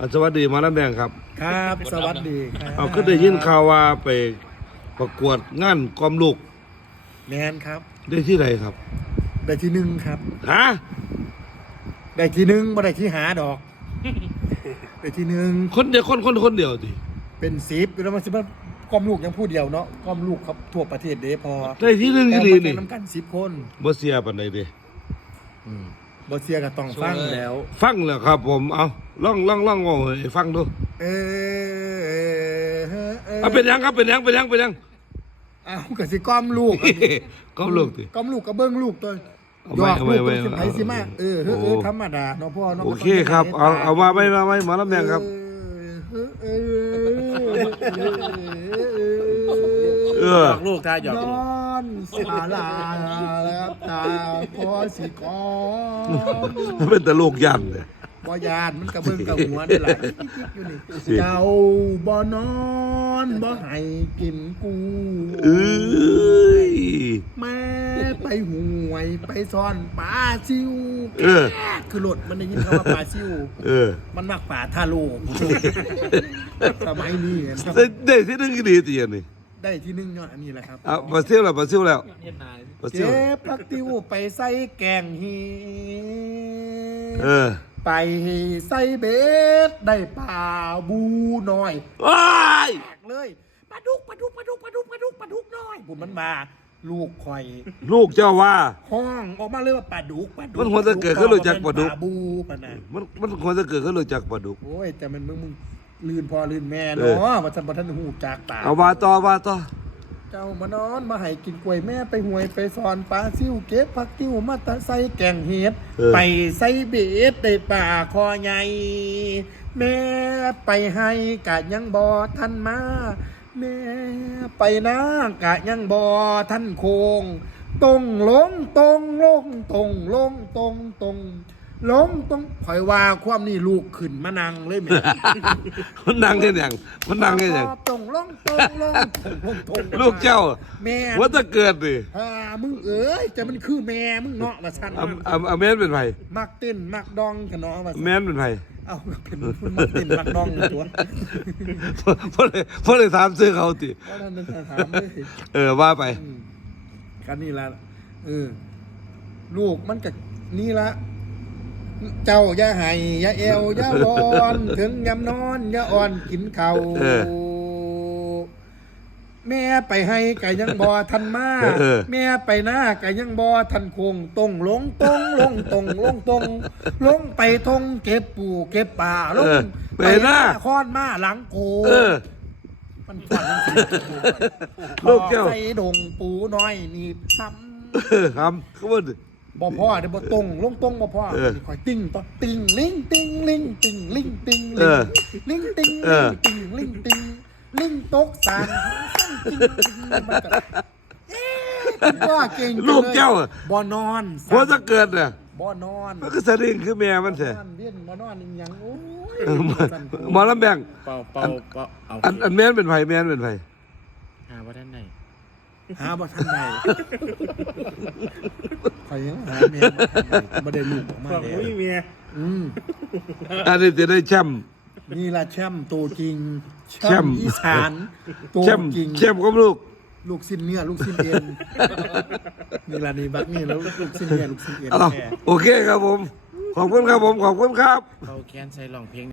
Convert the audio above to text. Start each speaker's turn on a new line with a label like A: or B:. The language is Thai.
A: อะสวัสดีหมาแล้วแบงครับ
B: ครับ สวัสดีครับ
A: เอาขึ้นได้ยินข่าวว่าไปประกวดงานกอมลูก
B: แมนครับ
A: ได้ที่ไหนครับ
B: ได้ที่หนึ่งครับ
A: ฮะ
B: ได้ที่หนึ่งไม่ได้ที่หาดอก ได้ที่หนึ่ง
A: คนเดียวคนคนคนเดียวดิ
B: เป็นสิบแล้วมันสิบกอมลูกยังพูดเดียวเนาะกอมลูกครับทั่วประเทศเด้พอ
A: ได้ที่หนึ่ง
B: แต่
A: ที่ดี
B: มาแข่
A: นี่
B: งน้ำกันสิบคน
A: บ่เสียปานใดเดิ
B: บอเซียก็ต้องฟังแล้ว
A: ฟังแล้วครับผมเอาล่องล่องล่องโง่ให้ฟังดู
B: เออเออเออ
A: เอาเป็นยังครับเป็นยังเป็นยังเป็นยัง
B: อ้าวก็สิกอมลูกอันนี้
A: กอมลูกติ
B: กอมลูกก็เบิ้งลูกตัว
A: เอา
B: หย
A: ไว้
B: อก
A: เอา
B: ลู
A: ไว้
B: ก
A: เอาไว้
B: เป็นสิบไหสิมาเออเออเออ
A: โอ้
B: ธรรมดาเนาะพ่อเนาะ
A: โอเคครับเอาเอามาไม่มาไม่หมาแล้วแบงครับ
B: เออเออ
A: เออ
C: หยอกลูกท่าหยอก
B: น
C: ลูก
B: อนสาลาแล้วตาพอสิกอน
A: มันเป็นแต่ลูกยันเนี่ย
B: บ่ยานมันกระเบิ่งกับหัวได้หลายอยู่นี่
A: สิ
B: เจ้าบ่นอนบ่ให้กินกู
A: เอ้ย
B: แม่ไปห่วยไปซ่อนปลาซิว
A: เออ
B: คือรถมันได้ยินคำว่าปลาซิว
A: เออ
B: มันมักป่าทาโล สมัยนี้นะครับ
A: ได้ได้ที่หนึงที่ดีตีอันนี้
B: ได้ที่หนึ่งยอดอันนี้แหละครับ
A: เอาปลาซิวแล้วปลาซิวแล้วปลาซิว
B: เจ็บพักติวไปใส่แกงฮี
A: เออ
B: ไปใส่เบ็ดได้ปลาบูหน่อย
A: ว้าย
B: แตกเลยปลาดุกปลาดุกปลาดุกปลาดุกปลาดุกปลาดุกน้อยบุญมันมา ลูกคอย
A: ลูกเจ้าว่า
B: ห้องออกมาเลยว่าปลาดุกปลาดุก
A: มันควรจะเกิดขึ้นรู้จักปลาดุก
B: ปลาบูปะนะ
A: มันมันควรจะเกิดขึ้นรู้จักปลาดุก
B: โอ้ยแต่มันมึงมึง ลื่นพอลื่นแม่
A: เอ
B: เนา
A: อะ
B: ว่าจะบ่ทันหูจากตา
A: เอาว่าต่อว่าต่อ
B: เจ้ามานอนมาให้กินกล้วยแม่ไปห่วยไปสอนปลาซิวเก็บผักติ้วมาตะใส่แกงเห็ด
A: เออ
B: ไปใส่เบ็ดได้ป่าคอใหญ่แม่ไปให้กะยังบอท่านมาแม่ไปนะกะยังบอท่านโคงตรงลงตรงลงตรงลงตรงตรง ลงตรงคอยว่าความนี่ลูกขึ้นมานั่งเลยแม่
A: มันดังแค่ยังมันดังแค่ยัง
B: ตรงลงตรงลงตรงลงตรง
A: ลูกเจ้า
B: แม่
A: ว่าจะเกิดดิ
B: อ่ามึงเอ้ยจะมันคือแม่มึงเนาะมาสั่น
A: เอาเอาเอาแม่นเป็นไผ
B: มักเต้นมักดองกันเนาะมาสั่น
A: แม่นเป็นไผ
B: เอาเป็นมักเต้นมักดองอยู่ตัว
A: เพราะเลยเพราะเลยถามซื้อเขาติ
B: เพราะนั้นจะถามเลย
A: เออว่าไป
B: อืมกันนี่ละเออลูกมันกับนี่ละ เจ้าอย่าให้อย่าเอวอย่าร้อนถึงยำนอนอย่าอ่อนกินเขา
A: เออ
B: แม่ไปให้กะยังบอทันมา
A: เออ
B: แม่ไปหน้ากะยังบอทันคงตรงลงตรงลงตรงลงตรงลงไปทงเก็บปูเก็บป่าลง
A: เออไปหน้า
B: ค้อนมาหลังโก
A: เออ
B: มันขวัญสิ
A: ลูกเจ้า
B: ใส่ดงปูน้อยนี่ท
A: เออครับเขาว่าดิำ
B: บ่พ่อเดี๋ยวบ่ตรงลงตรงบ่พ่อ
A: เออ
B: คอยติ้งต่อติ้งลิงติ้งลิงติ้งลิงติ้ง
A: เออ
B: ลิงติ้ง
A: เอ
B: ลิ
A: อ
B: งติ้งลิงติ้งลิงตกสารติ้งติ้งมันก็เอ๊ะพ่อเก่งจัง
A: ลูกเจ้าอะ
B: บ่นอน
A: ว่าจะเกิดน่ะ
B: บ่นอน
A: มันก็สะดิ่งคือแม่มันแท้
B: บ่นอนเวียนบ่นอนอีหยังโอ้ย
A: เออหมอหมอลำแบง
C: เป่าเป่าเป่าเอา
A: อันอันแม่นเป็นไผแม่นเป็นไผ
C: หาว่าท่านไหน
B: หาบ่ทันใด ข่อยยังหาแม่บ่ทันใดบ่ได้ลูกออกมา
C: บอก
B: แล้ว
C: อุ้ยเมีย
B: อืม
A: อันนี้จะได้แชมป์
B: นี่ละแชมป์ตัวจริง
A: แชมป์
B: อีสานตัว
A: แชมป์
B: จริง
A: แชมป์ของลูก
B: ลูกสิ้นเนื้อลูกสิ้นเอ็นนี่ละนี่บักนี่แล้วลูกสิ้นเนื้อลูกสิ้นเอ็น
A: เอา
B: แท้
A: โอเคครับผม ขอบคุณครับผม ขอบคุณครับ
C: เขาแค้นใส่ร้องเพลง